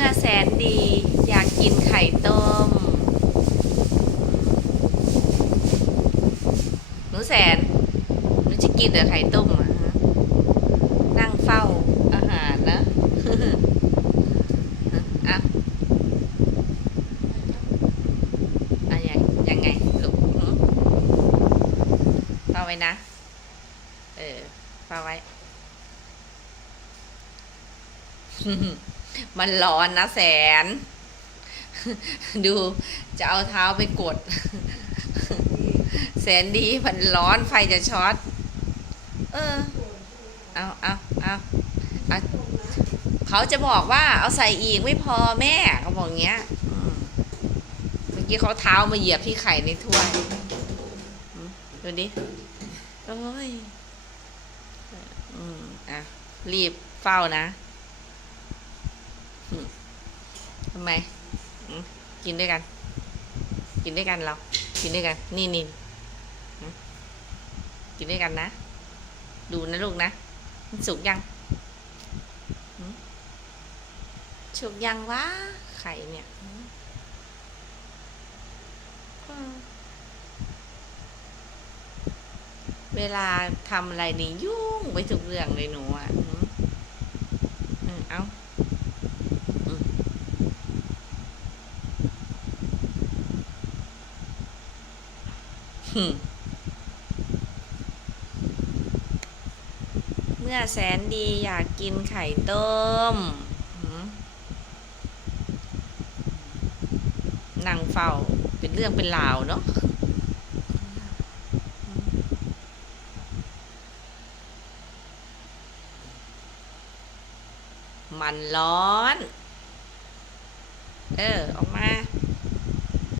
มื่อแสนดีอยากกินไข่ต้ม หนูแสน หนูจะกินเหรอไข่ต้มอะนั่งเฝ้าอาหารนะอะอะยังยังไงลูกเฝ้าไว้นะ เออเฝ้าไว้ มันร้อนนะแสน ดูจะเอาเท้าไปกด แสนดีมันร้อนไฟจะช็อต เออ เอาเอาเอาเอาเขาจะบอกว่าเอาใส่อีกไม่พอแม่เขาบอกอย่างเงี้ยเมื่อกี้เขาเท้ามาเหยียบที่ไข่ในถ้วยดูดิโอ้ย อืมอะ รีบเฝ้านะ ทำไมกินด้วยกัน กินด้วยกันเรา กินด้วยกัน นี่นี่กินด้วยกันนะ ดูนะลูกนะมันสุกยังสุกยังวะไข่เนี่ยเวลาทำอะไรนี่ยุ่งไปทุกเรื่องเลยหนูอะ อืมเอาอืมหึ เมื่อแสนดีอยากกินไข่ต้มนั่งเฝ้าเป็นเรื่องเป็นราวเนาะมันร้อน เออ ออกมา